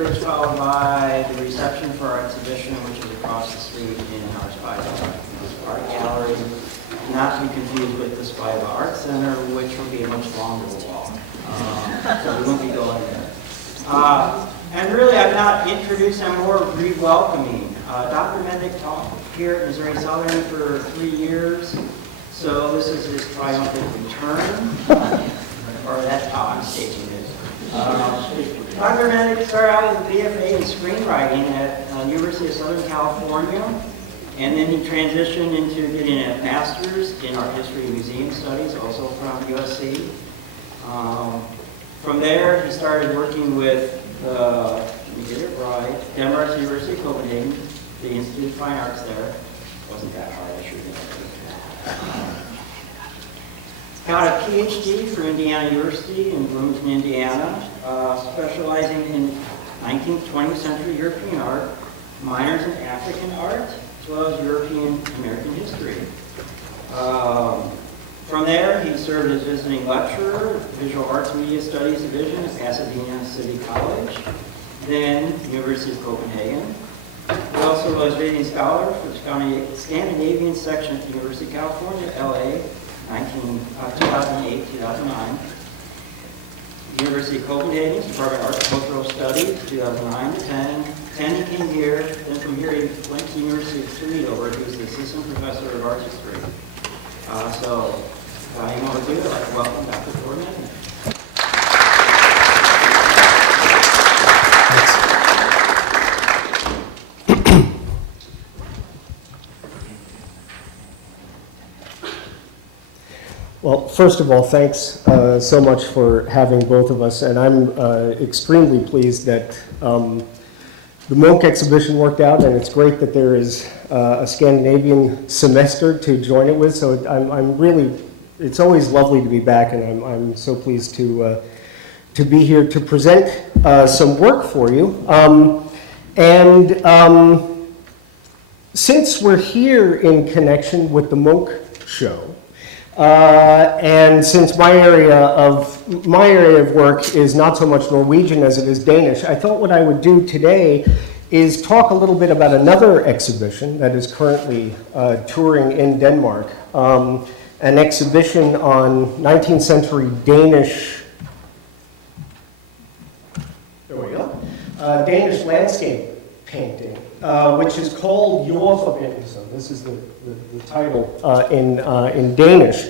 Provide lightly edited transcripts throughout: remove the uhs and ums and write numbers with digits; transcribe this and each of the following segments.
pictures, followed by the reception for our exhibition, which is across the street in our Spiva Art Gallery. Not to be confused with the Spiva Art Center, which will be a much longer walk. So we won't be going there. And really, I'm not introducing, I'm more re-welcoming. Dr. Mednick taught here at Missouri Southern for 3 years, so this is his triumphant return, or that's how I'm staging it. Dr. Mednick started out with a BFA in screenwriting at University of Southern California, and then he transitioned into getting a master's in art history and museum studies, also from USC. From there, he started working with let me get it right, Denmark University of Copenhagen, the Institute of Fine Arts there. Wasn't that hard, I should have. Got a PhD from Indiana University in Bloomington, Indiana, specializing in 19th, 20th century European art, minors in African art, as well as European American history. From there, he served as visiting lecturer, Visual Arts Media Studies Division at Pasadena City College, then University of Copenhagen. He also was visiting scholar for the Scandinavian section at the University of California, LA, 2008, 2009. University of Copenhagen's Department of Art and Cultural Studies, 2009 to 10. 10 he came here, then from here he went to the University of Toledo, where he was the assistant professor of art history. You know what to do, I'd like to welcome Dr. Thor Mednick. Well, first of all, thanks so much for having both of us, and I'm extremely pleased that the Munch exhibition worked out, and it's great that there is a Scandinavian semester to join it with, so I'm really, it's always lovely to be back, and I'm so pleased to be here to present some work for you. Since we're here in connection with the Munch show, and since my area of work is not so much Norwegian as it is Danish, I thought what I would do today is talk a little bit about another exhibition that is currently touring in Denmark, an exhibition on 19th century Danish, Danish landscape painting, which is called Jordforbindelse. This is the title in Danish,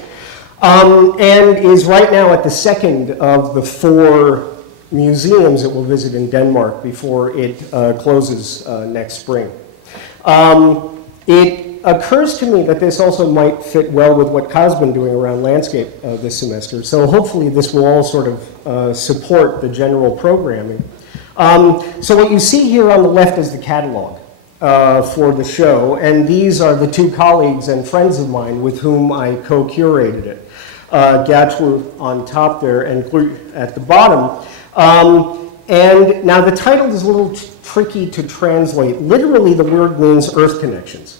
and is right now at the second of the 4 museums it will visit in Denmark before it closes next spring. It occurs to me that this also might fit well with what Kai's been doing around landscape this semester, so hopefully this will all sort of support the general programming. So what you see here on the left is the catalog for the show, and these are the 2 colleagues and friends of mine with whom I co-curated it. Gatru on top there and Gry at the bottom. And now the title is a little tricky to translate. Literally the word means earth connections.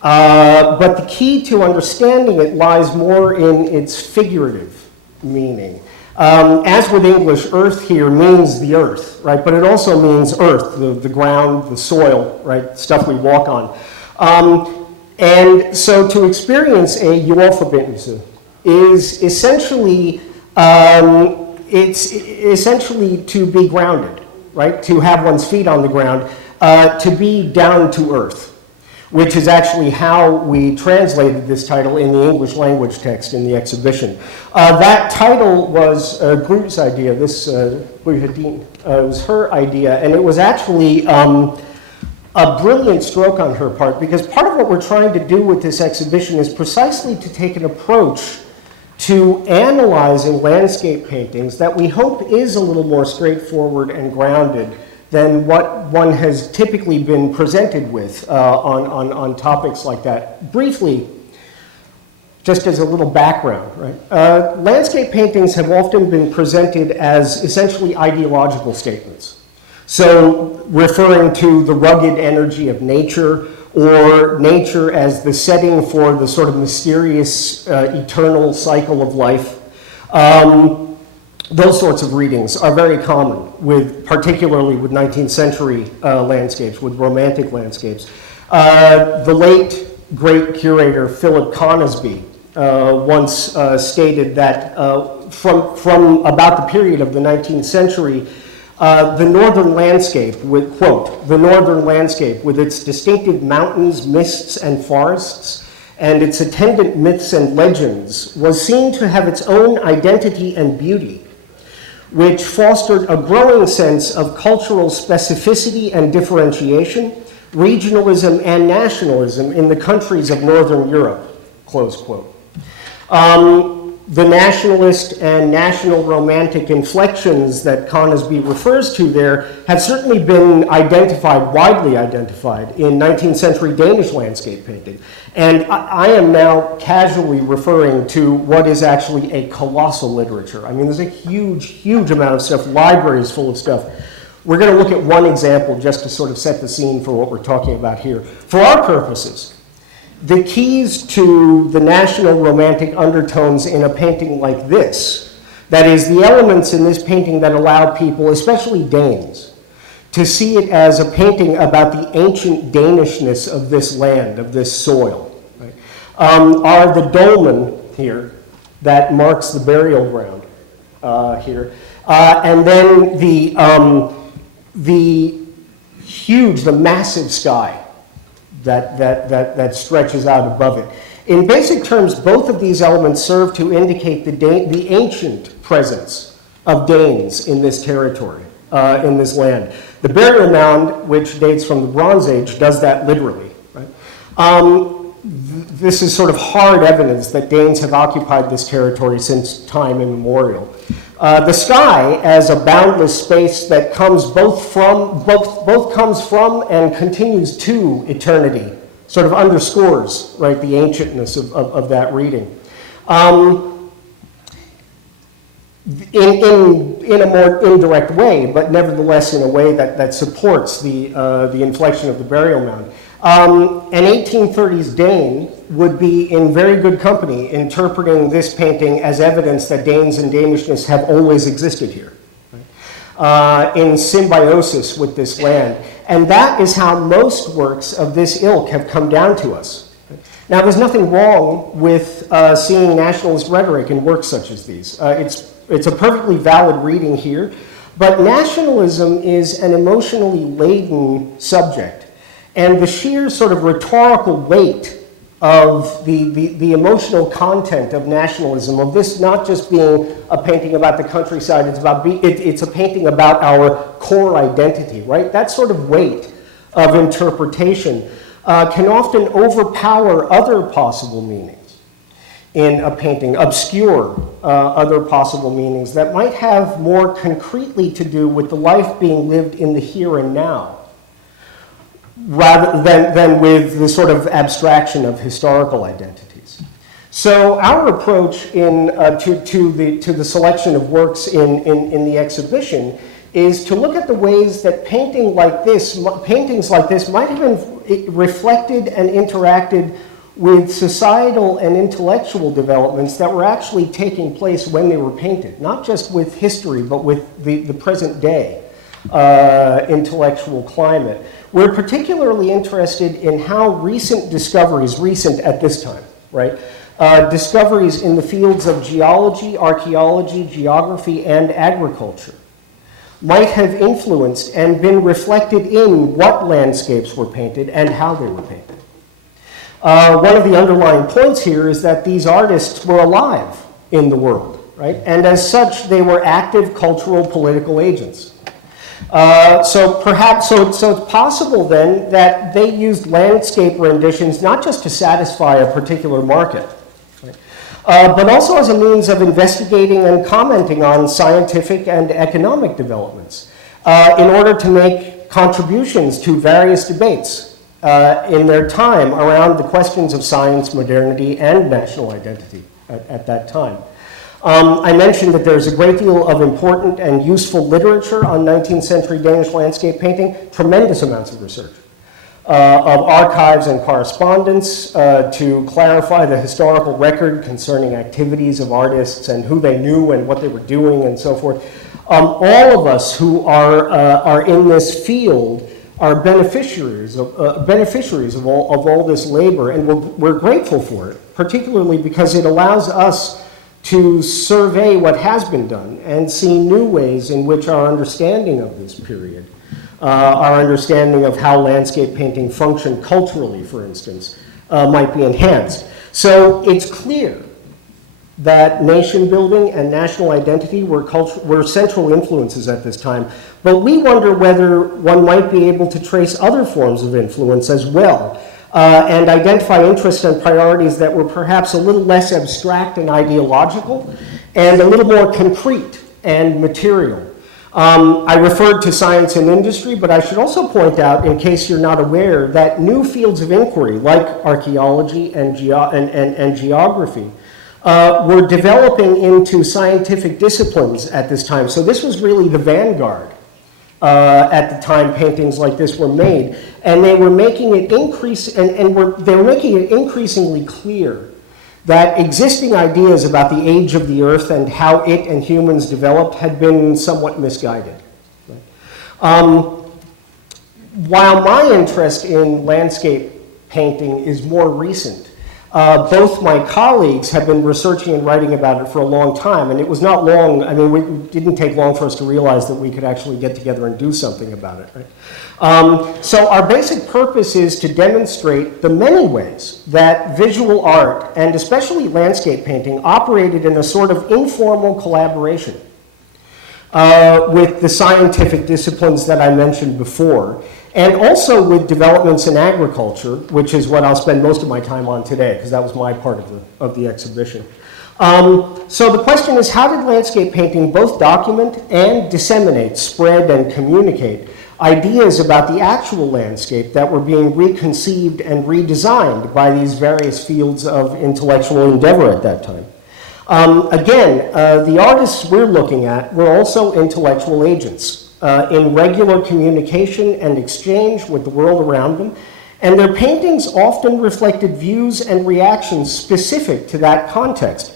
But the key to understanding it lies more in its figurative meaning. As with English, earth here means the earth, right? But it also means earth, the ground, the soil, right? Stuff we walk on. And so to experience a Jordforbindelse is essentially, it's essentially to be grounded, right? To have one's feet on the ground, to be down to earth, which is actually how we translated this title in the English language text in the exhibition. That title was Gry's idea. This was her idea, and it was actually a brilliant stroke on her part, because part of what we're trying to do with this exhibition is precisely to take an approach to analyzing landscape paintings that we hope is a little more straightforward and grounded than what one has typically been presented with on topics like that. Briefly, just as a little background, right? Landscape paintings have often been presented as essentially ideological statements. So referring to the rugged energy of nature, or nature as the setting for the sort of mysterious eternal cycle of life. those sorts of readings are very common, particularly with 19th century landscapes, with romantic landscapes. The late great curator Philip Conisbee once stated that from about the period of the 19th century, the northern landscape, with, quote, the northern landscape with its distinctive mountains, mists, and forests, and its attendant myths and legends, was seen to have its own identity and beauty, which fostered a growing sense of cultural specificity and differentiation, regionalism and nationalism in the countries of Northern Europe, close quote. The nationalist and national romantic inflections that Conisbee refers to there have certainly been identified, widely identified, in 19th century Danish landscape painting. And I am now casually referring to what is actually a colossal literature. I mean, there's a huge, huge amount of stuff, libraries full of stuff. We're going to look at one example just to sort of set the scene for what we're talking about here. For our purposes, the keys to the national romantic undertones in a painting like this, that is, the elements in this painting that allow people, especially Danes, to see it as a painting about the ancient Danishness of this land, of this soil, right, are the dolmen here that marks the burial ground here, and then the huge, the massive sky that stretches out above it. In basic terms, both of these elements serve to indicate the ancient presence of Danes in this territory, in this land. The burial mound, which dates from the Bronze Age, does that literally. Right? This is sort of hard evidence that Danes have occupied this territory since time immemorial. The sky as a boundless space that comes both comes from and continues to eternity sort of underscores, right, the ancientness of that reading. In a more indirect way, but nevertheless in a way that supports the inflection of the burial mound. An 1830s Dane would be in very good company interpreting this painting as evidence that Danes and Danishness have always existed here, right? In symbiosis with this land. And that is how most works of this ilk have come down to us. Now, there's nothing wrong with seeing nationalist rhetoric in works such as these. It's a perfectly valid reading here, but nationalism is an emotionally laden subject. And the sheer sort of rhetorical weight of the emotional content of nationalism, of this not just being a painting about the countryside, it's a painting about our core identity, right? That sort of weight of interpretation can often overpower other possible meanings in a painting, obscure other possible meanings that might have more concretely to do with the life being lived in the here and now, rather than with the sort of abstraction of historical identities. So our approach to the selection of works in the exhibition is to look at the ways that paintings like this might have been reflected and interacted with societal and intellectual developments that were actually taking place when they were painted, not just with history, but with the present day intellectual climate. We're particularly interested in how recent discoveries, recent at this time, right? Discoveries in the fields of geology, archaeology, geography, and agriculture might have influenced and been reflected in what landscapes were painted and how they were painted. One of the underlying points here is that these artists were alive in the world, right? And as such, they were active cultural, political agents. So it's possible then that they used landscape renditions not just to satisfy a particular market, right? But also as a means of investigating and commenting on scientific and economic developments in order to make contributions to various debates in their time around the questions of science, modernity, and national identity at that time. I mentioned that there's a great deal of important and useful literature on 19th century Danish landscape painting, tremendous amounts of research. of archives and correspondence to clarify the historical record concerning activities of artists and who they knew and what they were doing and so forth. All of us who are in this field are beneficiaries of all this labor, and we're grateful for it, particularly because it allows us to survey what has been done and see new ways in which our understanding of this period, our understanding of how landscape painting functioned culturally, for instance, might be enhanced. So it's clear that nation building and national identity were central influences at this time. But we wonder whether one might be able to trace other forms of influence as well, and identify interests and priorities that were perhaps a little less abstract and ideological, and a little more concrete and material. I referred to science and industry, but I should also point out, in case you're not aware, that new fields of inquiry, like archaeology and geography, were developing into scientific disciplines at this time. So this was really the vanguard at the time paintings like this were made, and they were making it they were making it increasingly clear that existing ideas about the age of the earth and how it and humans developed had been somewhat misguided. While my interest in landscape painting is more recent, both my colleagues have been researching and writing about it for a long time, and it was not long, I mean, it didn't take long for us to realize that we could actually get together and do something about it, right? So our basic purpose is to demonstrate the many ways that visual art, and especially landscape painting, operated in a sort of informal collaboration with the scientific disciplines that I mentioned before, and also with developments in agriculture, which is what I'll spend most of my time on today, because that was my part of the exhibition. So the question is, how did landscape painting both document and disseminate, spread, and communicate ideas about the actual landscape that were being reconceived and redesigned by these various fields of intellectual endeavor at that time? Again, the artists we're looking at were also intellectual agents in regular communication and exchange with the world around them, and their paintings often reflected views and reactions specific to that context.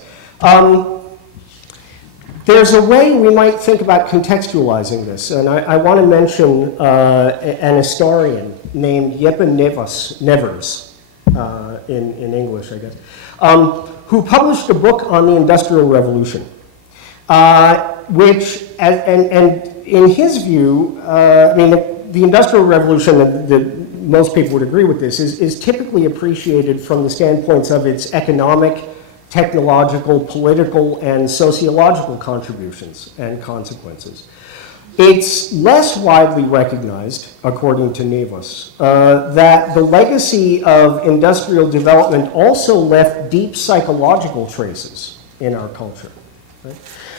There's a way we might think about contextualizing this, and I want to mention an historian named Jeppe Nevers, in English, I guess, who published a book on the Industrial Revolution, which, and in his view, I mean, the Industrial Revolution, most people would agree with this, is typically appreciated from the standpoints of its economic, technological, political, and sociological contributions and consequences. It's less widely recognized, according to Nevers, that the legacy of industrial development also left deep psychological traces in our culture. Right?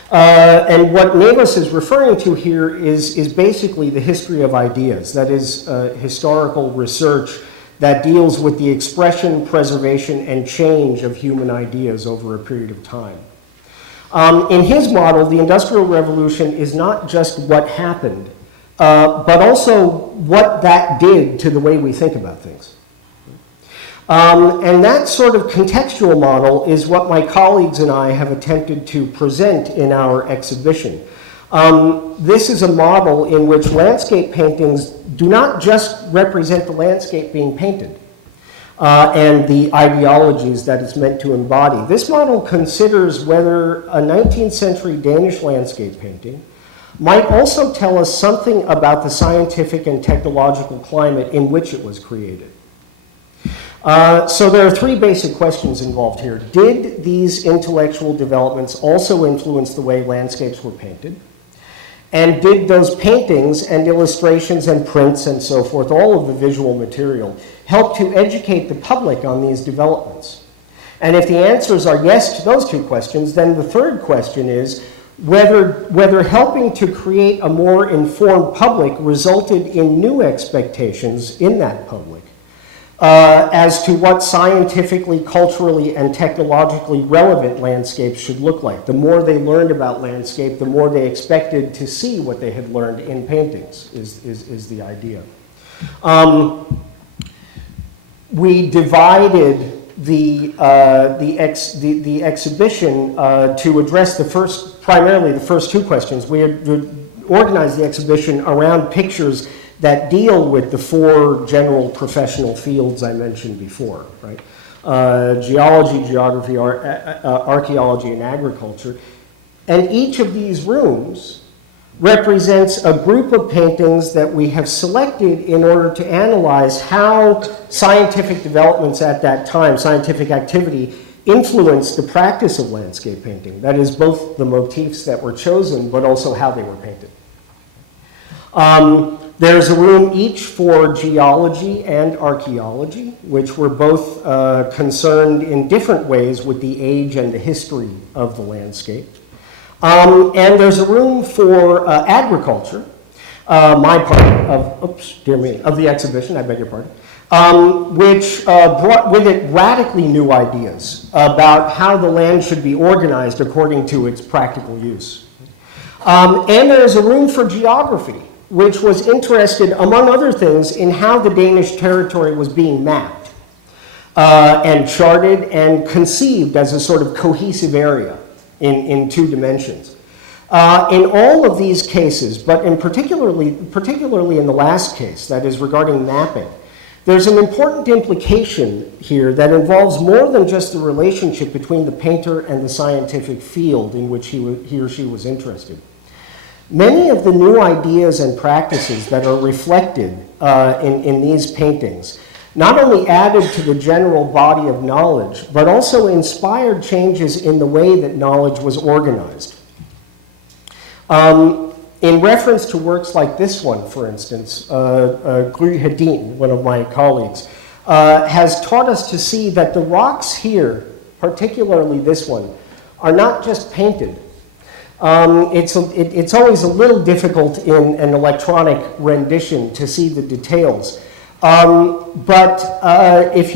And what Nevers is referring to here is basically the history of ideas, that is historical research that deals with the expression, preservation, and change of human ideas over a period of time. In his model, the Industrial Revolution is not just what happened, but also what that did to the way we think about things. And that sort of contextual model is what my colleagues and I have attempted to present in our exhibition. This is a model in which landscape paintings do not just represent the landscape being painted and the ideologies that it's meant to embody. This model considers whether a 19th century Danish landscape painting might also tell us something about the scientific and technological climate in which it was created. So there are three basic questions involved here. Did these intellectual developments also influence the way landscapes were painted? And did those paintings and illustrations and prints and so forth, all of the visual material, help to educate the public on these developments? And if the answers are yes to those two questions, then the third question is whether helping to create a more informed public resulted in new expectations in that public as to what scientifically, culturally, and technologically relevant landscapes should look like. The more they learned about landscape, the more they expected to see what they had learned in paintings, is the idea. we divided the exhibition to address primarily the first two questions. We had organized the exhibition around pictures that deal with the four general professional fields I mentioned before, right? Geology, geography, archaeology, and agriculture. And each of these rooms represents a group of paintings that we have selected in order to analyze how scientific developments at that time, scientific activity, influenced the practice of landscape painting. That is, both the motifs that were chosen, but also how they were painted. There's a room each for geology and archaeology, which were both concerned in different ways with the age and the history of the landscape. And there's a room for agriculture, my part of the exhibition, I beg your pardon, which brought with it radically new ideas about how the land should be organized according to its practical use. And there's a room for geography, which was interested, among other things, in how the Danish territory was being mapped and charted and conceived as a sort of cohesive area in two dimensions. In all of these cases, but particularly in the last case, that is regarding mapping, there's an important implication here that involves more than just the relationship between the painter and the scientific field in which he or she was interested. Many of the new ideas and practices that are reflected in these paintings not only added to the general body of knowledge, but also inspired changes in the way that knowledge was organized. In reference to works like this one, for instance, Gry Hedin, one of my colleagues, has taught us to see that the rocks here, particularly this one, are not just painted. It's always a little difficult in an electronic rendition to see the details. But if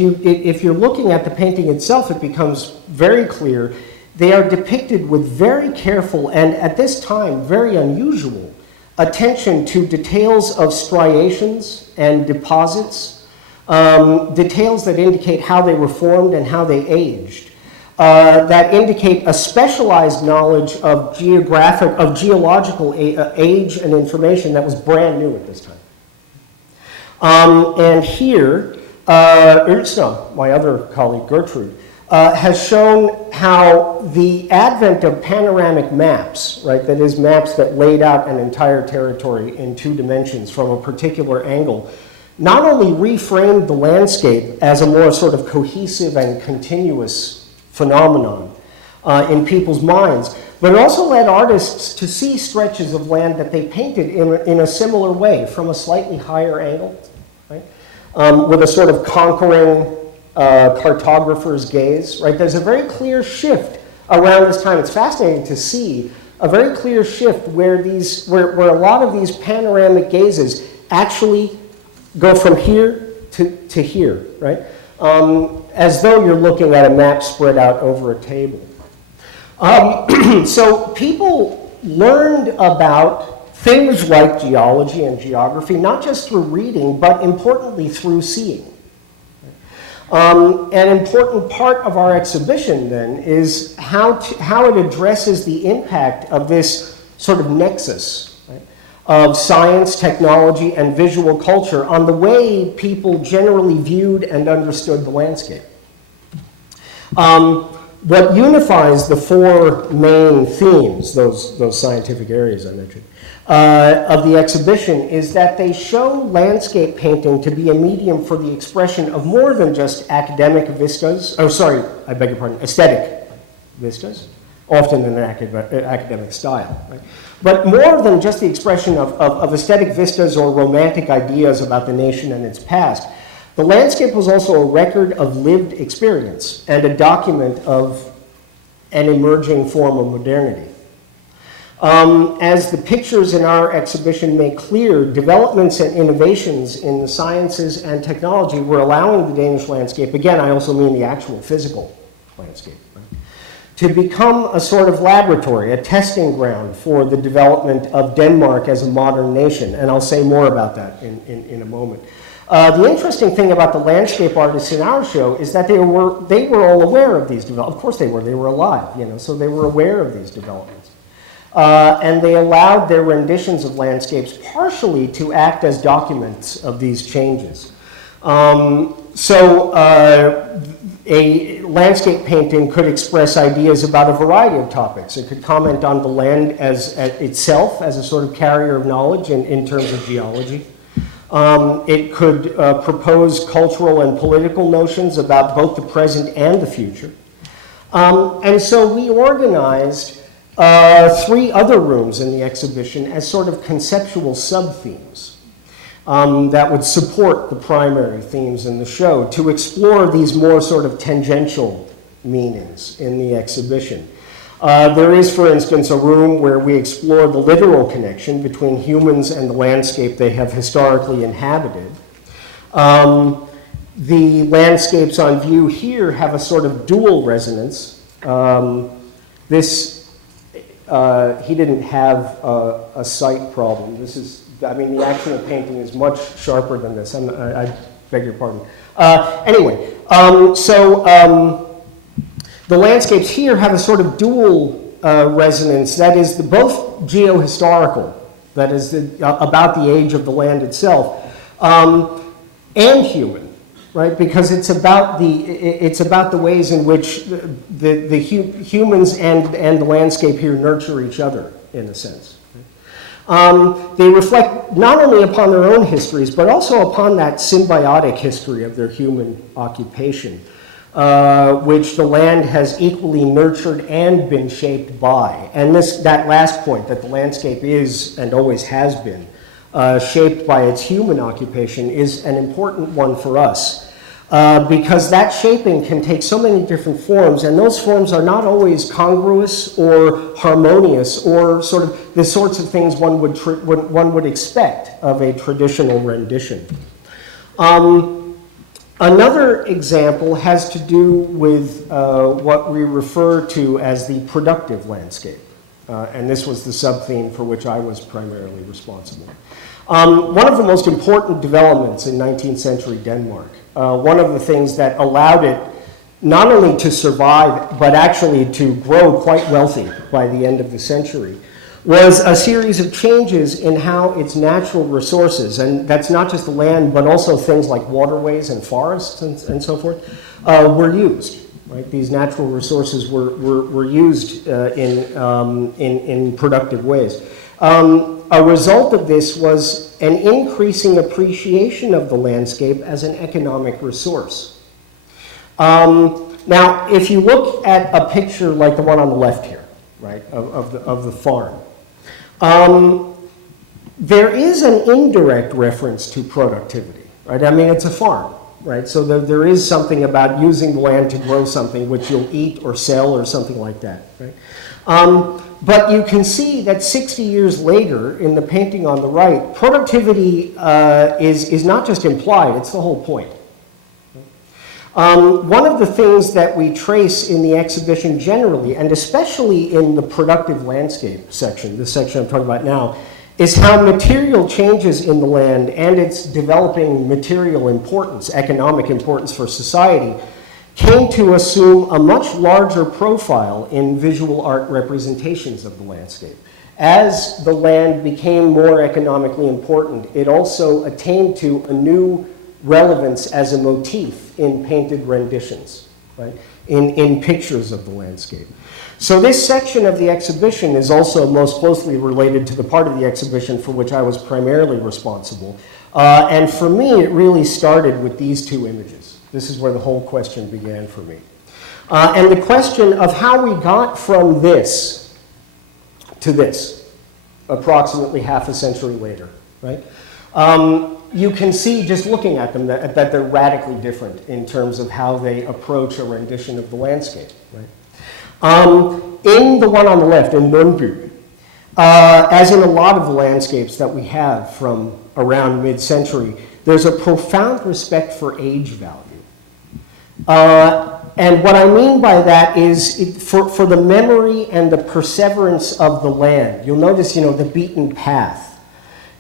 you're looking at the painting itself, it becomes very clear. They are depicted with very careful and, at this time, very unusual attention to details of striations and deposits, details that indicate how they were formed and how they aged, that indicate a specialized knowledge of geological age and information that was brand new at this time. And here, Ursula, my other colleague Gertrude, has shown how the advent of panoramic maps, right, that is maps that laid out an entire territory in two dimensions from a particular angle, not only reframed the landscape as a more sort of cohesive and continuous phenomenon in people's minds, but it also led artists to see stretches of land that they painted in a similar way from a slightly higher angle, right? With a sort of conquering cartographer's gaze, right? There's a very clear shift around this time. It's fascinating to see a very clear shift where a lot of these panoramic gazes actually go from here to here, right? As though you're looking at a map spread out over a table. So people learned about things like geology and geography, not just through reading, but importantly through seeing. An important part of our exhibition then is how it addresses the impact of this sort of nexus, right, of science, technology, and visual culture on the way people generally viewed and understood the landscape. What unifies the four main themes, those scientific areas I mentioned, of the exhibition is that they show landscape painting to be a medium for the expression of more than just academic vistas, aesthetic vistas, often in an academic style, right? But more than just the expression of aesthetic vistas or romantic ideas about the nation and its past. The landscape was also a record of lived experience and a document of an emerging form of modernity. As the pictures in our exhibition make clear, developments and innovations in the sciences and technology were allowing the Danish landscape, again, I also mean the actual physical landscape, right, to become a sort of laboratory, a testing ground for the development of Denmark as a modern nation. And I'll say more about that in a moment. The interesting thing about the landscape artists in our show is that they were all aware of these developments. Of course they were alive, so they were aware of these developments. And they allowed their renditions of landscapes partially to act as documents of these changes. A landscape painting could express ideas about a variety of topics. It could comment on the land itself as a sort of carrier of knowledge in terms of geology. It could propose cultural and political notions about both the present and the future. And so we organized 3 other rooms in the exhibition as sort of conceptual sub-themes that would support the primary themes in the show to explore these more sort of tangential meanings in the exhibition. There is, for instance, a room where we explore the literal connection between humans and the landscape they have historically inhabited. The landscapes on view here have a sort of dual resonance. He didn't have a sight problem. The actual painting is much sharper than this. I beg your pardon. The landscapes here have a sort of dual resonance that is both geohistorical, that is about the age of the land itself, and human, right? Because it's about the ways in which the humans and the landscape here nurture each other, in a sense. They reflect not only upon their own histories, but also upon that symbiotic history of their human occupation, which the land has equally nurtured and been shaped by. And that last point, that the landscape is and always has been shaped by its human occupation, is an important one for us. Because that shaping can take so many different forms, and those forms are not always congruous or harmonious or sort of the sorts of things one would expect of a traditional rendition. Another example has to do with what we refer to as the productive landscape. And this was the sub-theme for which I was primarily responsible. One of the most important developments in 19th century Denmark, one of the things that allowed it not only to survive, but actually to grow quite wealthy by the end of the century, was a series of changes in how its natural resources, and that's not just the land, but also things like waterways and forests and so forth, were used. Right? These natural resources were used in productive ways. A result of this was an increasing appreciation of the landscape as an economic resource. Now, if you look at a picture like the one on the left here, right, of the farm, there is an indirect reference to productivity, right? I mean, it's a farm, right? So there is something about using the land to grow something which you'll eat or sell or something like that, right? But you can see that 60 years later, in the painting on the right, productivity is not just implied, it's the whole point. One of the things that we trace in the exhibition generally, and especially in the productive landscape section, this section I'm talking about now, is how material changes in the land and its developing material importance, economic importance for society, came to assume a much larger profile in visual art representations of the landscape. As the land became more economically important, it also attained to a new relevance as a motif in painted renditions, right? In pictures of the landscape. So this section of the exhibition is also most closely related to the part of the exhibition for which I was primarily responsible. And for me, it really started with these 2 images. This is where the whole question began for me. And the question of how we got from this to this, approximately half a century later, right? You can see, just looking at them, that they're radically different in terms of how they approach a rendition of the landscape, right? In the one on the left, in Lundby, as in a lot of the landscapes that we have from around mid-century, there's a profound respect for age value. And what I mean by that is for the memory and the perseverance of the land. You'll notice, the beaten path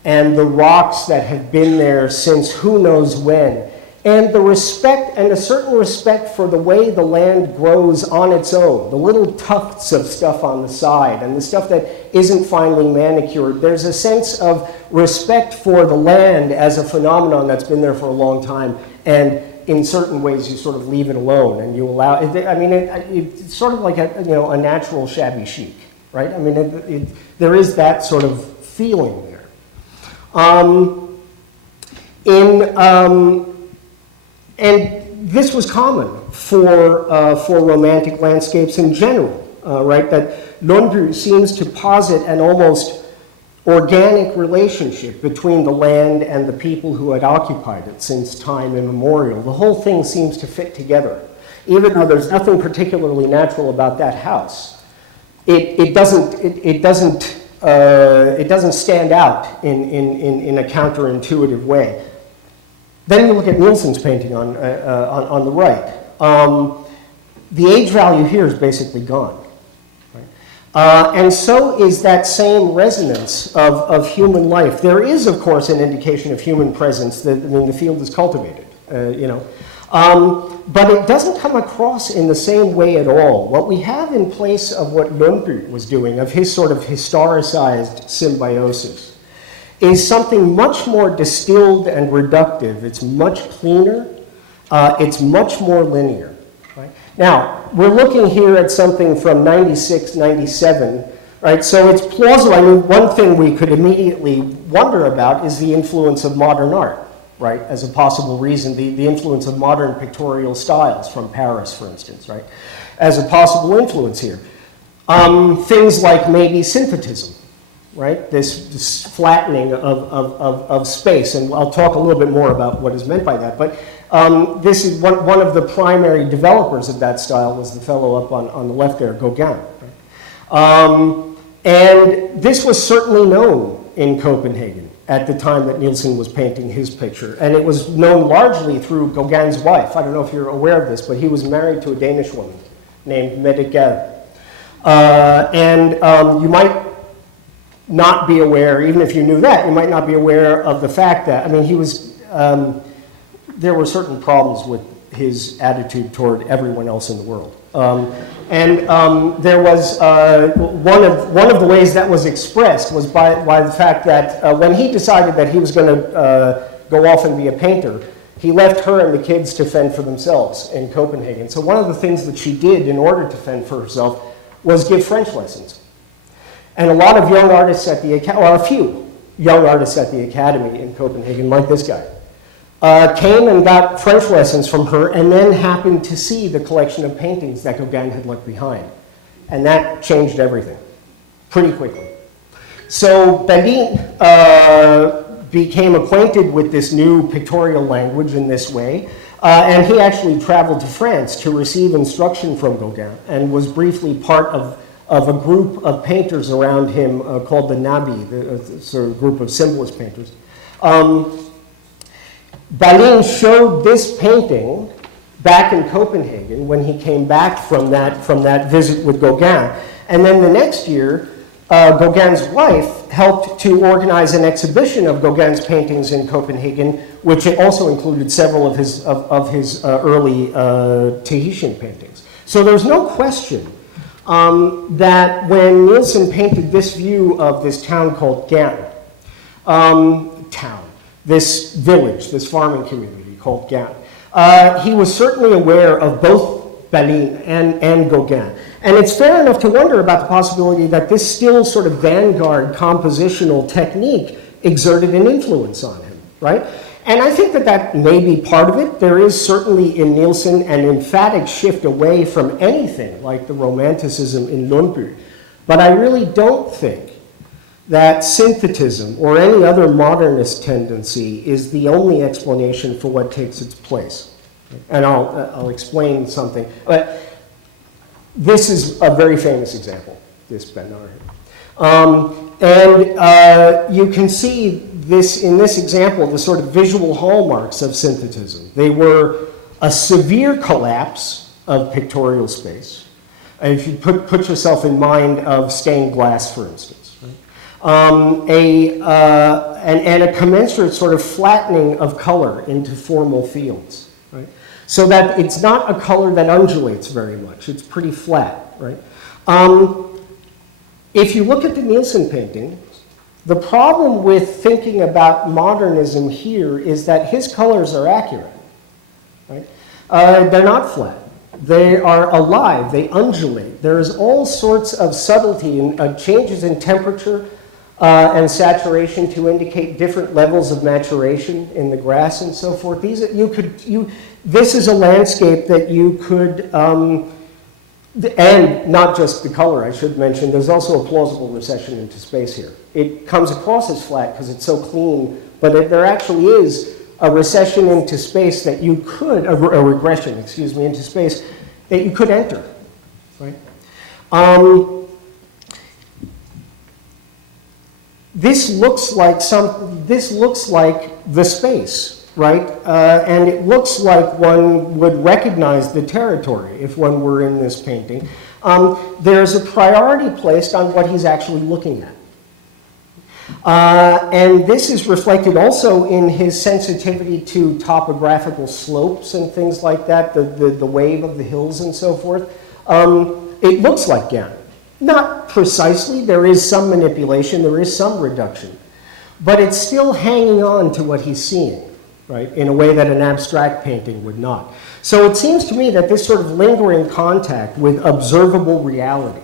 and the rocks that have been there since who knows when, and the respect and a certain respect for the way the land grows on its own, the little tufts of stuff on the side and the stuff that isn't finely manicured. There's a sense of respect for the land as a phenomenon that's been there for a long time, and in certain ways you sort of leave it alone and you allow it. I mean, it's sort of like a natural shabby chic, right? I mean, there is that sort of feeling there. And this was common for romantic landscapes in general, right? That Lundby seems to posit an almost organic relationship between the land and the people who had occupied it since time immemorial. The whole thing seems to fit together. Even though there's nothing particularly natural about that house, it doesn't stand out in a counterintuitive way. Then you look at Nielsen's painting on the right. The age value here is basically gone. Right? And so is that same resonance of human life. There is, of course, an indication of human presence. The field is cultivated, but it doesn't come across in the same way at all. What we have in place of what Lundby was doing, of his sort of historicized symbiosis, is something much more distilled and reductive. It's much cleaner. It's much more linear. Right? Now, we're looking here at something from 96, 97, right? So it's plausible. I mean, one thing we could immediately wonder about is the influence of modern art, right? As a possible reason, the influence of modern pictorial styles from Paris, for instance, right? As a possible influence here. Things like maybe synthetism. Right? This flattening of space, and I'll talk a little bit more about what is meant by that. But this is one of the primary developers of that style was the fellow up on the left there, Gauguin. Right? And this was certainly known in Copenhagen at the time that Nielsen was painting his picture, and it was known largely through Gauguin's wife. I don't know if you're aware of this, but he was married to a Danish woman named Meticulous. You might not be aware, even if you knew that, you might not be aware of the fact that, I mean, he was, there were certain problems with his attitude toward everyone else in the world. There was, one of the ways that was expressed was by the fact that when he decided that he was going to go off and be a painter, he left her and the kids to fend for themselves in Copenhagen. So one of the things that she did in order to fend for herself was give French lessons. And a lot of young artists at the Academy, or a few young artists at the Academy in Copenhagen, like this guy, came and got French lessons from her and then happened to see the collection of paintings that Gauguin had left behind. And that changed everything pretty quickly. So Berlin became acquainted with this new pictorial language in this way, and he actually traveled to France to receive instruction from Gauguin and was briefly part of a group of painters around him called the Nabi, the sort of group of symbolist painters. Berlin showed this painting back in Copenhagen when he came back from that visit with Gauguin. And then the next year, Gauguin's wife helped to organize an exhibition of Gauguin's paintings in Copenhagen, which also included several of his early Tahitian paintings. So there's no question that when Nielsen painted this view of this town called Ghent, this village, this farming community called Ghent, he was certainly aware of both Berlin and Gauguin. And it's fair enough to wonder about the possibility that this still sort of vanguard compositional technique exerted an influence on him, right? And I think that may be part of it. There is certainly in Nielsen an emphatic shift away from anything like the romanticism in Lundby. But I really don't think that synthetism or any other modernist tendency is the only explanation for what takes its place. And I'll explain something. But this is a very famous example, this Bernard. You can see this in this example, the sort of visual hallmarks of synthetism. They were a severe collapse of pictorial space. And if you put yourself in mind of stained glass, for instance, right? and a commensurate sort of flattening of color into formal fields, right? So that it's not a color that undulates very much. It's pretty flat, right? If you look at the Nielsen painting, the problem with thinking about modernism here is that his colors are accurate, right? They're not flat. They are alive. They undulate. There is all sorts of subtlety and changes in temperature and saturation to indicate different levels of maturation in the grass and so forth. This is a landscape that you could, and not just the color, I should mention, there's also a plausible recession into space here. It comes across as flat because it's so clean, but there actually is a recession into space that you could, a regression, excuse me, into space that you could enter, right? This looks like the space, right? And it looks like one would recognize the territory if one were in this painting. There's a priority placed on what he's actually looking at. And this is reflected also in his sensitivity to topographical slopes and things like that, the wave of the hills and so forth. It looks like Gauguin. Not precisely, there is some manipulation, there is some reduction, but it's still hanging on to what he's seeing, right, in a way that an abstract painting would not. So it seems to me that this sort of lingering contact with observable reality,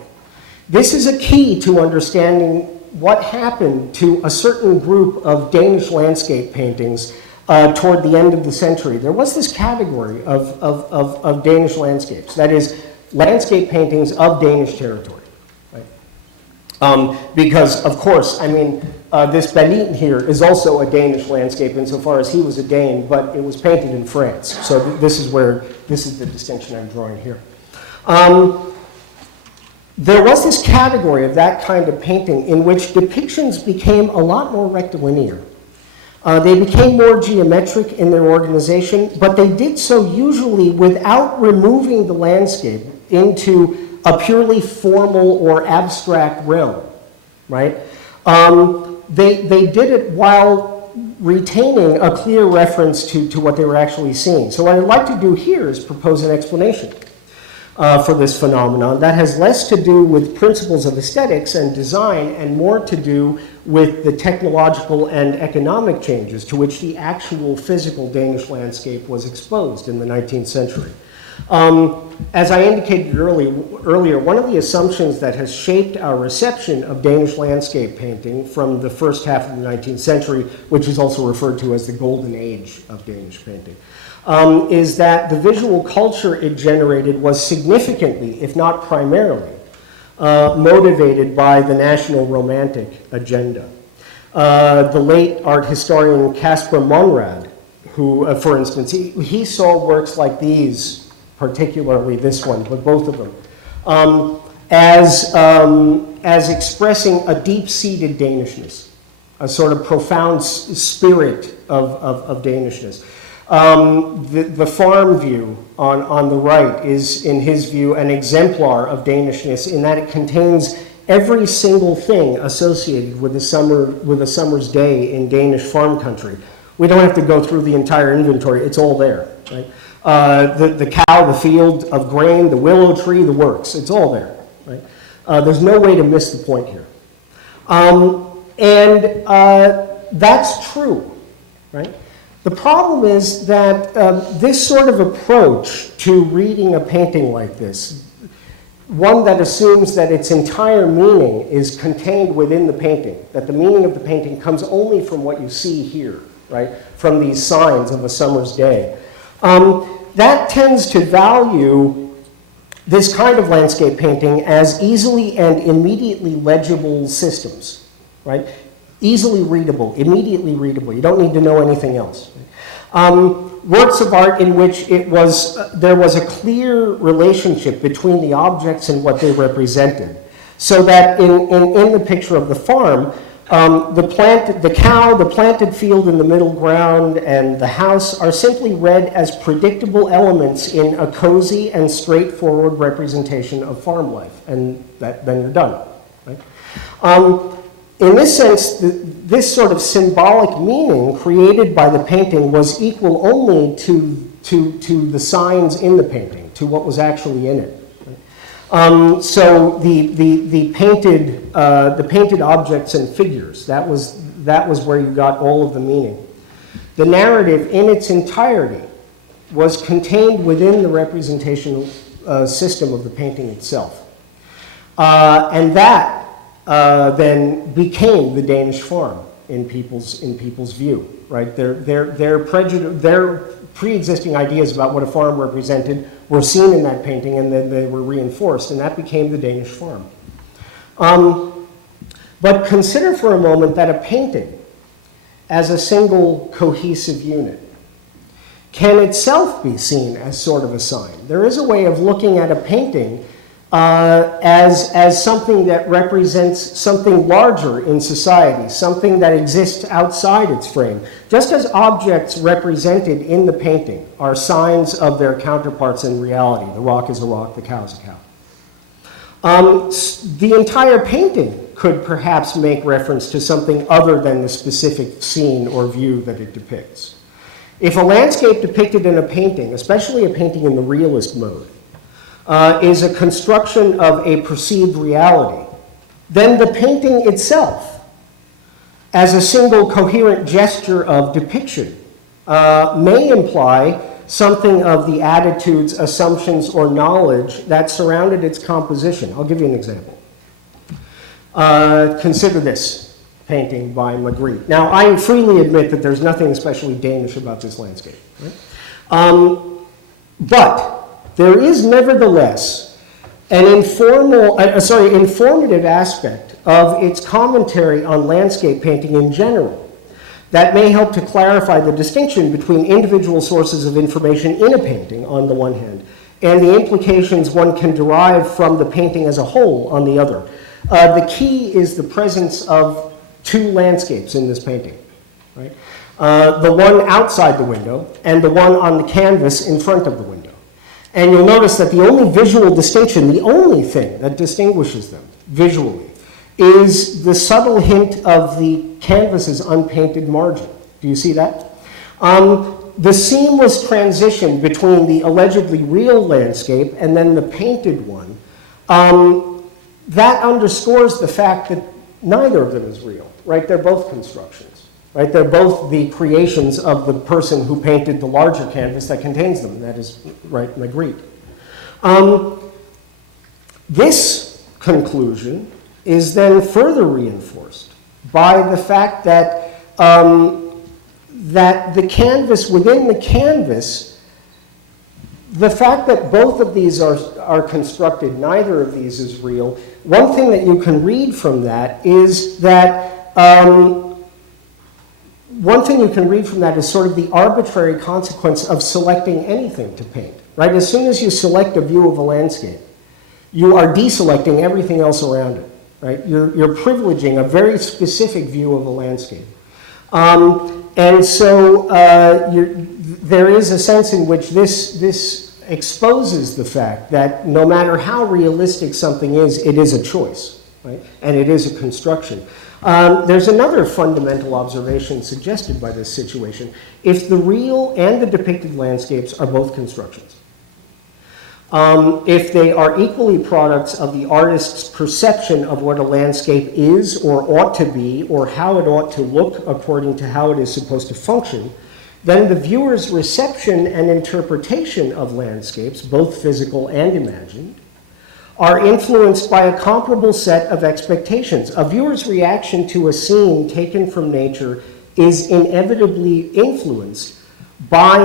this is a key to understanding what happened to a certain group of Danish landscape paintings toward the end of the century. There was this category of Danish landscapes, that is, landscape paintings of Danish territory. Because, of course, I mean, this Berlin here is also a Danish landscape insofar as he was a Dane, but it was painted in France. So this is the distinction I'm drawing here. There was this category of that kind of painting in which depictions became a lot more rectilinear. They became more geometric in their organization, but they did so usually without removing the landscape into a purely formal or abstract realm, right? They did it while retaining a clear reference to what they were actually seeing. So what I'd like to do here is propose an explanation for this phenomenon that has less to do with principles of aesthetics and design and more to do with the technological and economic changes to which the actual physical Danish landscape was exposed in the 19th century. As I indicated earlier, one of the assumptions that has shaped our reception of Danish landscape painting from the first half of the 19th century, which is also referred to as the golden age of Danish painting, is that the visual culture it generated was significantly, if not primarily, motivated by the national romantic agenda. The late art historian Caspar Monrad, who, for instance, he saw works like these, particularly this one, but both of them, as expressing a deep-seated Danishness, a sort of profound spirit of Danishness. The farm view on the right is, in his view, an exemplar of Danishness in that it contains every single thing associated with a summer's day in Danish farm country. We don't have to go through the entire inventory, it's all there, right? The cow, the field of grain, the willow tree, the works, it's all there, right? There's no way to miss the point here. That's true, right? The problem is that this sort of approach to reading a painting like this, one that assumes that its entire meaning is contained within the painting, that the meaning of the painting comes only from what you see here, right? From these signs of a summer's day. That tends to value this kind of landscape painting as easily and immediately legible systems, right? Easily readable, immediately readable. You don't need to know anything else. Works of art in which there was a clear relationship between the objects and what they represented. So that in the picture of the farm, the cow, the planted field in the middle ground, and the house are simply read as predictable elements in a cozy and straightforward representation of farm life. And then you're done, right? in this sense, this sort of symbolic meaning created by the painting was equal only to the signs in the painting, to what was actually in it. So the painted objects and figures, that was where you got all of the meaning. The narrative in its entirety was contained within the representational system of the painting itself. And that then became the Danish farm in people's view, right? Their pre-existing ideas about what a farm represented were seen in that painting, and then they were reinforced, and that became the Danish farm. But consider for a moment that a painting, as a single cohesive unit, can itself be seen as sort of a sign. There is a way of looking at a painting as something that represents something larger in society, something that exists outside its frame. Just as objects represented in the painting are signs of their counterparts in reality. The rock is a rock, the cow is a cow. The entire painting could perhaps make reference to something other than the specific scene or view that it depicts. If a landscape depicted in a painting, especially a painting in the realist mode, is a construction of a perceived reality, then the painting itself, as a single coherent gesture of depiction, may imply something of the attitudes, assumptions, or knowledge that surrounded its composition. I'll give you an example. Consider this painting by Magritte. Now, I freely admit that there's nothing especially Danish about this landscape. Right? But there is nevertheless an informative aspect of its commentary on landscape painting in general that may help to clarify the distinction between individual sources of information in a painting on the one hand and the implications one can derive from the painting as a whole on the other. The key is the presence of two landscapes in this painting, right? The one outside the window and the one on the canvas in front of the window. And you'll notice that the only visual distinction, the only thing that distinguishes them visually, is the subtle hint of the canvas's unpainted margin. Do you see that? The seamless transition between the allegedly real landscape and then the painted one, that underscores the fact that neither of them is real, right? They're both constructions, right? They're both the creations of the person who painted the larger canvas that contains them, that is, right, Magritte. This conclusion is then further reinforced by the fact that, that the canvas within the canvas, the fact that both of these are constructed, neither of these is real, one thing that you can read from that is that, sort of the arbitrary consequence of selecting anything to paint, right? As soon as you select a view of a landscape, you are deselecting everything else around it, right? You're privileging a very specific view of a landscape. And so there is a sense in which this exposes the fact that no matter how realistic something is, it is a choice, right? And it is a construction. There's another fundamental observation suggested by this situation. If the real and the depicted landscapes are both constructions, if they are equally products of the artist's perception of what a landscape is or ought to be or how it ought to look according to how it is supposed to function, then the viewer's reception and interpretation of landscapes, both physical and imagined, are influenced by a comparable set of expectations. A viewer's reaction to a scene taken from nature is inevitably influenced by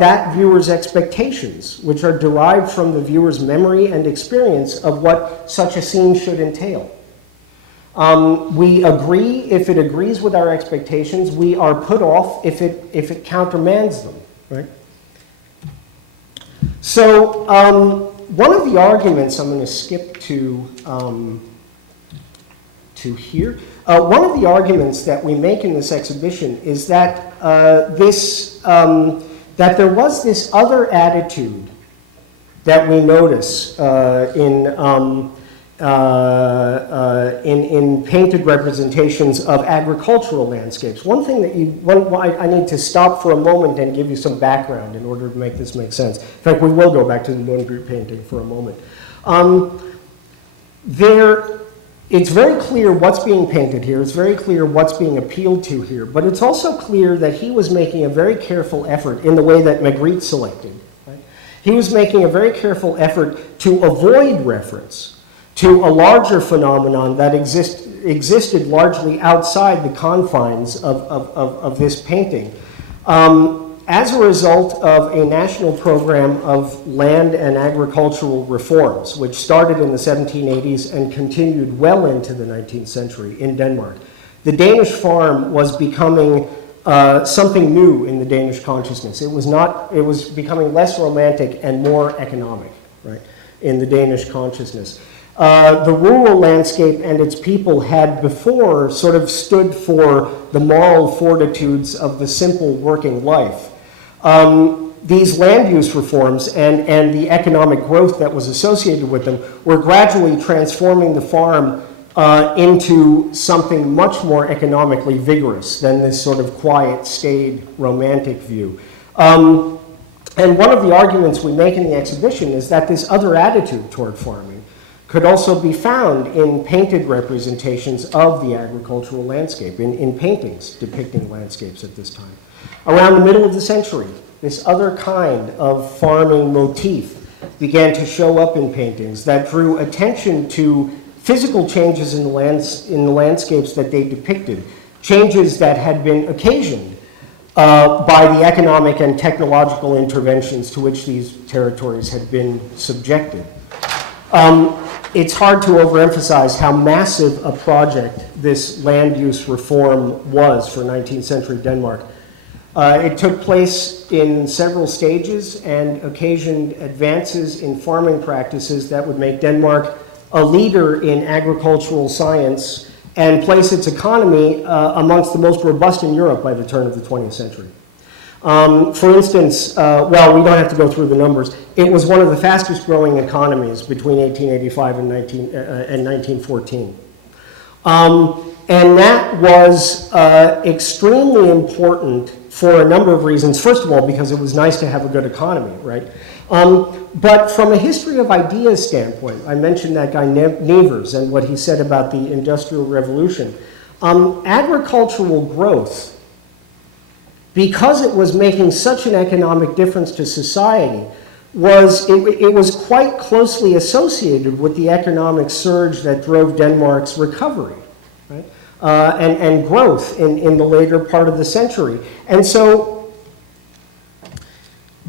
that viewer's expectations, which are derived from the viewer's memory and experience of what such a scene should entail. We agree if it agrees with our expectations. We are put off if it countermands them, right? So one of the arguments, I'm going to skip to here. One of the arguments that we make in this exhibition is that that there was this other attitude that we notice in in painted representations of agricultural landscapes. One thing that I need to stop for a moment and give you some background in order to make this make sense. In fact, we will go back to the Moon Group painting for a moment. It's very clear what's being painted here. It's very clear what's being appealed to here. But it's also clear that he was making a very careful effort in the way that Magritte selected. Right? He was making a very careful effort to avoid reference to a larger phenomenon that existed largely outside the confines of this painting. As a result of a national program of land and agricultural reforms, which started in the 1780s and continued well into the 19th century in Denmark, the Danish farm was becoming something new in the Danish consciousness. It was becoming less romantic and more economic, right, in the Danish consciousness. The rural landscape and its people had before sort of stood for the moral fortitudes of the simple working life. These land use reforms and the economic growth that was associated with them were gradually transforming the farm into something much more economically vigorous than this sort of quiet, staid, romantic view. And one of the arguments we make in the exhibition is that this other attitude toward farming could also be found in painted representations of the agricultural landscape, in paintings depicting landscapes at this time. Around the middle of the century, this other kind of farming motif began to show up in paintings that drew attention to physical changes in the landscapes that they depicted, changes that had been occasioned by the economic and technological interventions to which these territories had been subjected. It's hard to overemphasize how massive a project this land use reform was for 19th century Denmark. It took place in several stages and occasioned advances in farming practices that would make Denmark a leader in agricultural science and place its economy amongst the most robust in Europe by the turn of the 20th century. For instance, well, we don't have to go through the numbers. It was one of the fastest growing economies between 1885 and 1914. And that was extremely important for a number of reasons. First of all, because it was nice to have a good economy, right? But from a history of ideas standpoint, I mentioned that guy Nevers and what he said about the Industrial Revolution. Agricultural growth, because it was making such an economic difference to society, it was quite closely associated with the economic surge that drove Denmark's recovery, right? And growth in the later part of the century. And so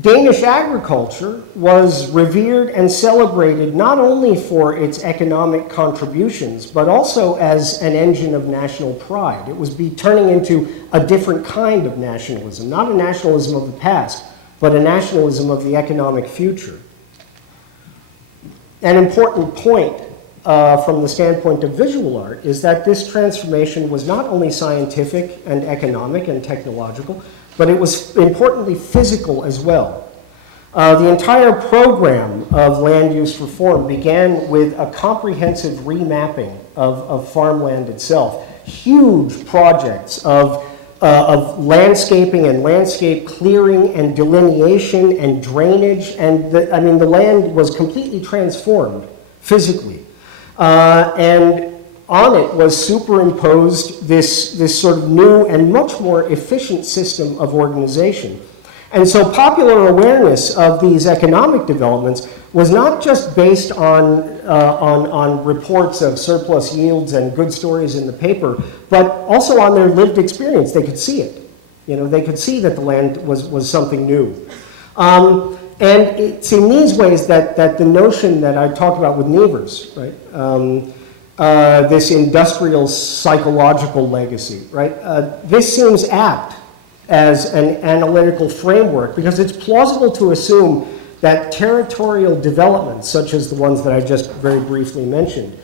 Danish agriculture was revered and celebrated not only for its economic contributions, but also as an engine of national pride. It was turning into a different kind of nationalism, not a nationalism of the past, but a nationalism of the economic future. An important point from the standpoint of visual art is that this transformation was not only scientific and economic and technological, but it was importantly physical as well. The entire program of land use reform began with a comprehensive remapping of farmland itself. Huge projects of landscaping and landscape clearing and delineation and drainage, and the land was completely transformed physically. And on it was superimposed this sort of new and much more efficient system of organization. And so popular awareness of these economic developments was not just based on reports of surplus yields and good stories in the paper, but also on their lived experience. They could see it. They could see that the land was something new. And it's in these ways that the notion that I talked about with Nevers, right? This industrial psychological legacy, right? This seems apt as an analytical framework because it's plausible to assume that territorial developments, such as the ones that I just very briefly mentioned,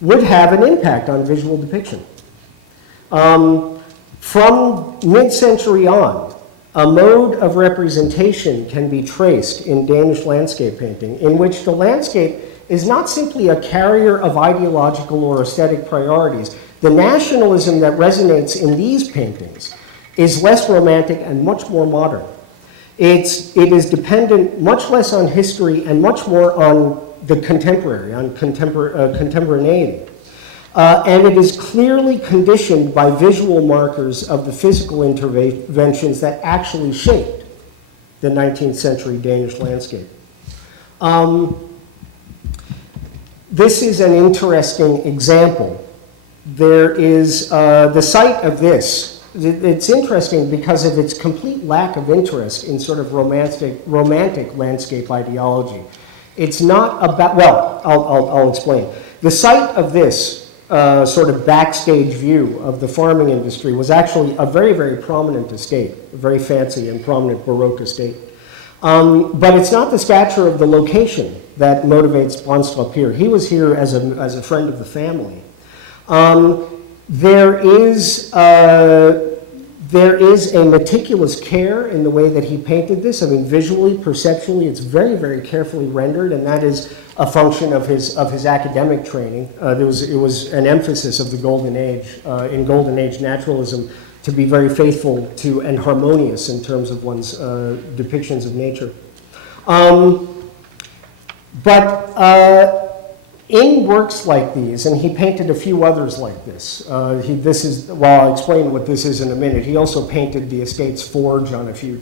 would have an impact on visual depiction. From mid-century on, a mode of representation can be traced in Danish landscape painting in which the landscape is not simply a carrier of ideological or aesthetic priorities. The nationalism that resonates in these paintings is less romantic and much more modern. It is dependent much less on history and much more on the contemporary, on contemporaneity. And it is clearly conditioned by visual markers of the physical interventions that actually shaped the 19th century Danish landscape. This is an interesting example. There is the site of this. It's interesting because of its complete lack of interest in sort of romantic landscape ideology. It's not about, well, I'll explain. The site of this sort of backstage view of the farming industry was actually a very, very prominent estate, a very fancy and prominent Baroque estate. But it's not the stature of the location that motivates Blomstrup here. He was here as a friend of the family. There is a meticulous care in the way that he painted this. I mean, visually, perceptually, it's very, very carefully rendered, and that is a function of his academic training. It was an emphasis of the Golden Age, in Golden Age naturalism, to be very faithful to and harmonious in terms of one's depictions of nature. In works like these, and he painted a few others like this. Well, I'll explain what this is in a minute. He also painted the estate's forge on a few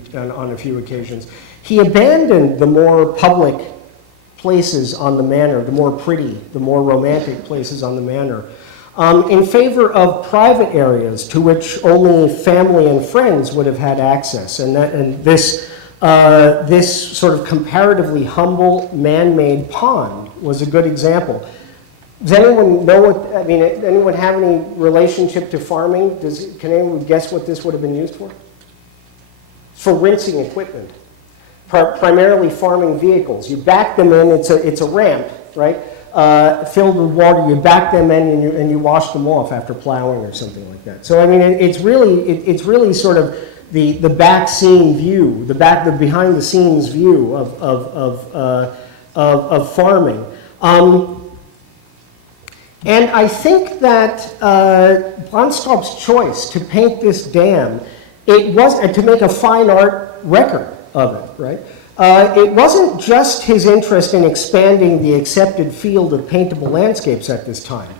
occasions. He abandoned the more public places on the manor, the more pretty, the more romantic places on the manor, in favor of private areas to which only family and friends would have had access. And this sort of comparatively humble man-made pond was a good example. Does anyone know what, I mean, anyone have any relationship to farming? Can anyone guess what this would have been used for? For rinsing equipment, primarily farming vehicles. You back them in, it's a ramp, right? Filled with water, you back them in and you wash them off after plowing or something like that. So I mean, it's really sort of the back scene view, the behind the scenes view of farming. And I think that Blomstrup's choice to paint this dam, and to make a fine art record of it, right? It wasn't just his interest in expanding the accepted field of paintable landscapes at this time.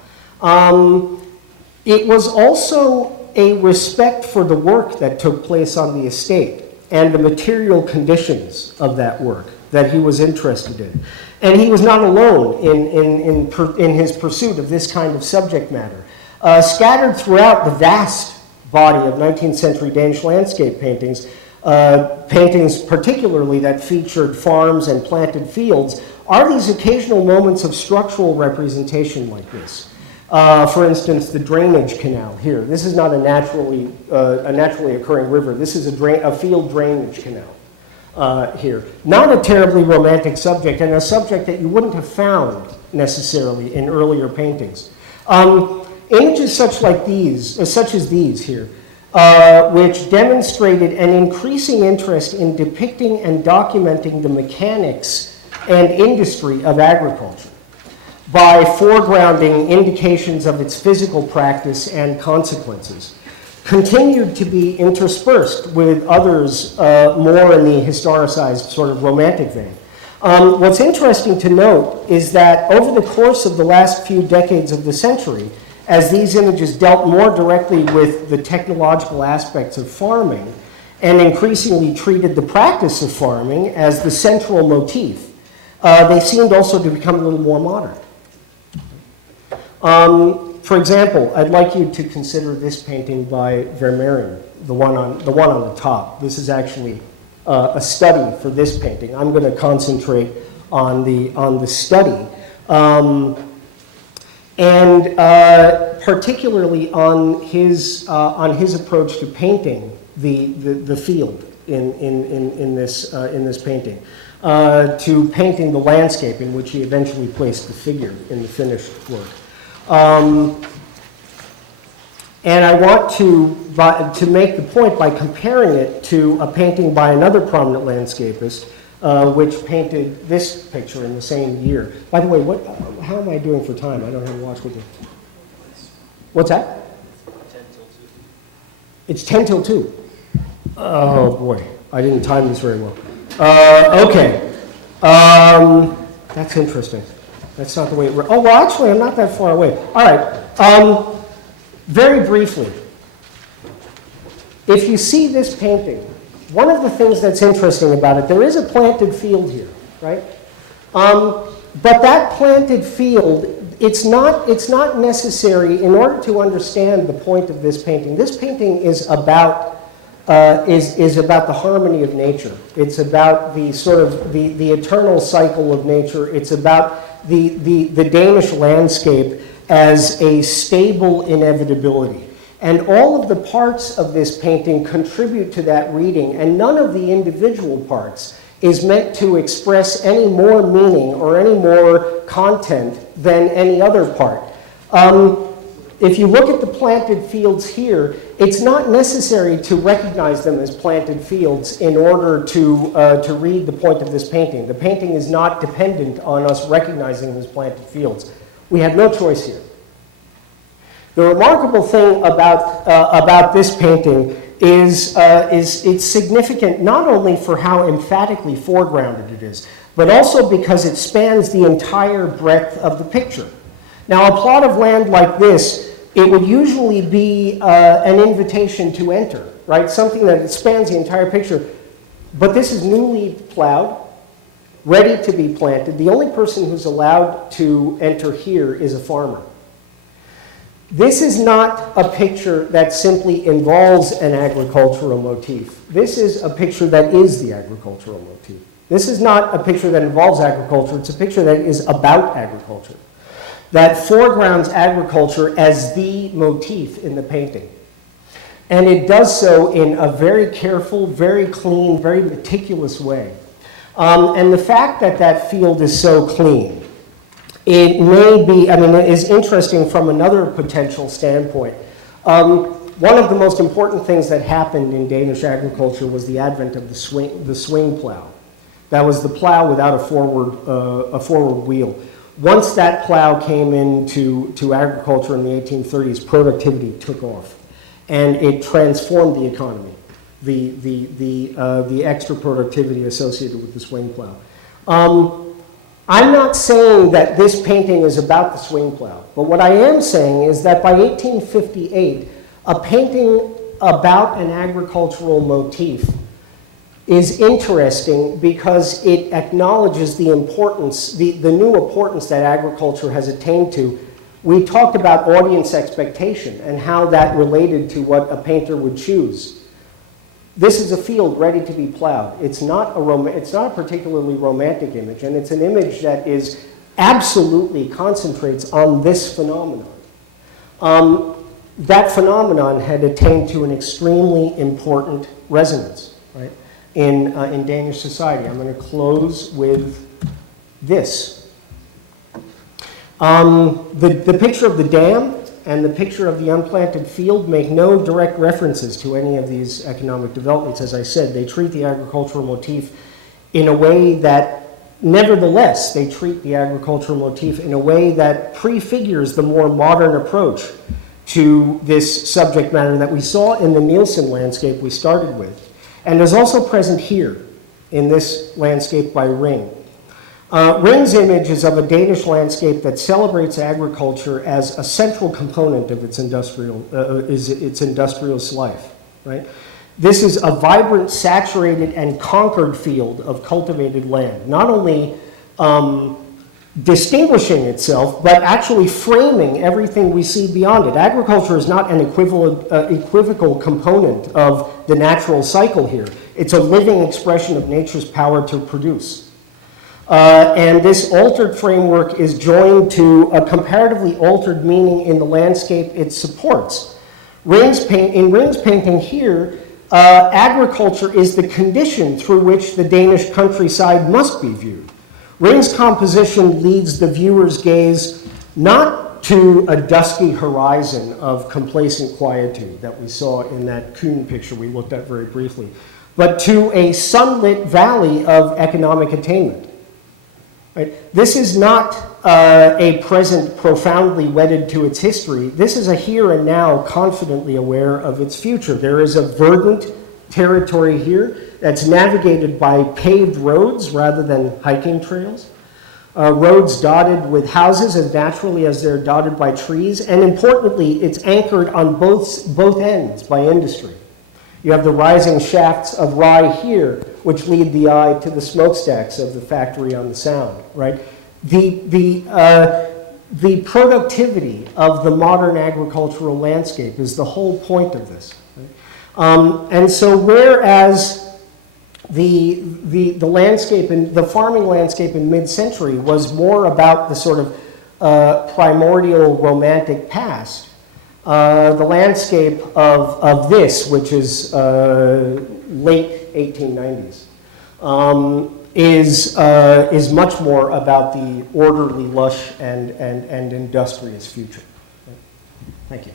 It was also a respect for the work that took place on the estate and the material conditions of that work that he was interested in. And he was not alone in his pursuit of this kind of subject matter. Scattered throughout the vast body of 19th century Danish landscape paintings, paintings particularly that featured farms and planted fields, are these occasional moments of structural representation like this. For instance, the drainage canal here. This is not a naturally occurring river. This is a field drainage canal. Here. Not a terribly romantic subject, and a subject that you wouldn't have found necessarily in earlier paintings. Images such as these here, which demonstrated an increasing interest in depicting and documenting the mechanics and industry of agriculture by foregrounding indications of its physical practice and consequences, continued to be interspersed with others more in the historicized sort of romantic vein. What's interesting to note is that over the course of the last few decades of the century, as these images dealt more directly with the technological aspects of farming and increasingly treated the practice of farming as the central motif, they seemed also to become a little more modern. For example, I'd like you to consider this painting by Vermeeren, the one on the top. This is actually a study for this painting. I'm going to concentrate on the study, and particularly on his approach to painting the field in this painting, to painting the landscape in which he eventually placed the figure in the finished work. And I want to make the point by comparing it to a painting by another prominent landscapist, which painted this picture in the same year. By the way, how am I doing for time? I don't have a watch with me. What's that? 10 till 2. It's 10 till 2. Oh boy, I didn't time this very well. Okay, that's interesting. That's not the way it works. Oh, well, actually, I'm not that far away. All right, very briefly, if you see this painting, one of the things that's interesting about it, there is a planted field here, right? But that planted field, it's not necessary in order to understand the point of this painting. This painting is about about the harmony of nature. It's about the sort of the eternal cycle of nature. It's about the Danish landscape as a stable inevitability. And all of the parts of this painting contribute to that reading, and none of the individual parts is meant to express any more meaning or any more content than any other part. If you look at the planted fields here, it's not necessary to recognize them as planted fields in order to read the point of this painting. The painting is not dependent on us recognizing them as planted fields. We have no choice here. The remarkable thing about this painting is it's significant not only for how emphatically foregrounded it is, but also because it spans the entire breadth of the picture. Now, a plot of land like this, it would usually be an invitation to enter, right? Something that spans the entire picture. But this is newly plowed, ready to be planted. The only person who's allowed to enter here is a farmer. This is not a picture that simply involves an agricultural motif. This is a picture that is the agricultural motif. This is not a picture that involves agriculture. It's a picture that is about agriculture, that foregrounds agriculture as the motif in the painting. And it does so in a very careful, very clean, very meticulous way. And the fact that that field is so clean, it may be, I mean, it is interesting from another potential standpoint. One of the most important things that happened in Danish agriculture was the advent of the swing plow. That was the plow without a forward wheel. Once that plow came into agriculture in the 1830s, productivity took off, and it transformed the economy. The extra productivity associated with the swing plow. I'm not saying that this painting is about the swing plow, but what I am saying is that by 1858, a painting about an agricultural motif is interesting because it acknowledges the importance, the new importance that agriculture has attained to. We talked about audience expectation and how that related to what a painter would choose. This is a field ready to be plowed. It's not a particularly romantic image, and it's an image that is absolutely concentrates on this phenomenon. That phenomenon had attained to an extremely important resonance, right, in Danish society. I'm going to close with this. The picture of the dam and the picture of the unplanted field make no direct references to any of these economic developments. As I said, they treat the agricultural motif in a way that, nevertheless, they treat the agricultural motif in a way that prefigures the more modern approach to this subject matter that we saw in the Nielsen landscape we started with, and is also present here in this landscape by Ring. Ring's image is of a Danish landscape that celebrates agriculture as a central component of its industrious life, right? This is a vibrant, saturated, and conquered field of cultivated land, not only distinguishing itself, but actually framing everything we see beyond it. Agriculture is not an equivocal component of the natural cycle here. It's a living expression of nature's power to produce. And this altered framework is joined to a comparatively altered meaning in the landscape it supports. In Ring's painting here, agriculture is the condition through which the Danish countryside must be viewed. Ring's composition leads the viewer's gaze not to a dusky horizon of complacent quietude that we saw in that Kuhn picture we looked at very briefly, but to a sunlit valley of economic attainment. Right? This is not a present profoundly wedded to its history. This is a here and now confidently aware of its future. There is a verdant territory here that's navigated by paved roads rather than hiking trails. Roads dotted with houses as naturally as they're dotted by trees. And importantly, it's anchored on both ends by industry. You have the rising shafts of rye here, which lead the eye to the smokestacks of the factory on the Sound, right? The productivity of the modern agricultural landscape is the whole point of this. Right? And so whereas the landscape, the farming landscape in mid-century was more about the sort of primordial romantic past, the landscape of this, which is late 1890s, is much more about the orderly, lush, and industrious future. Thank you.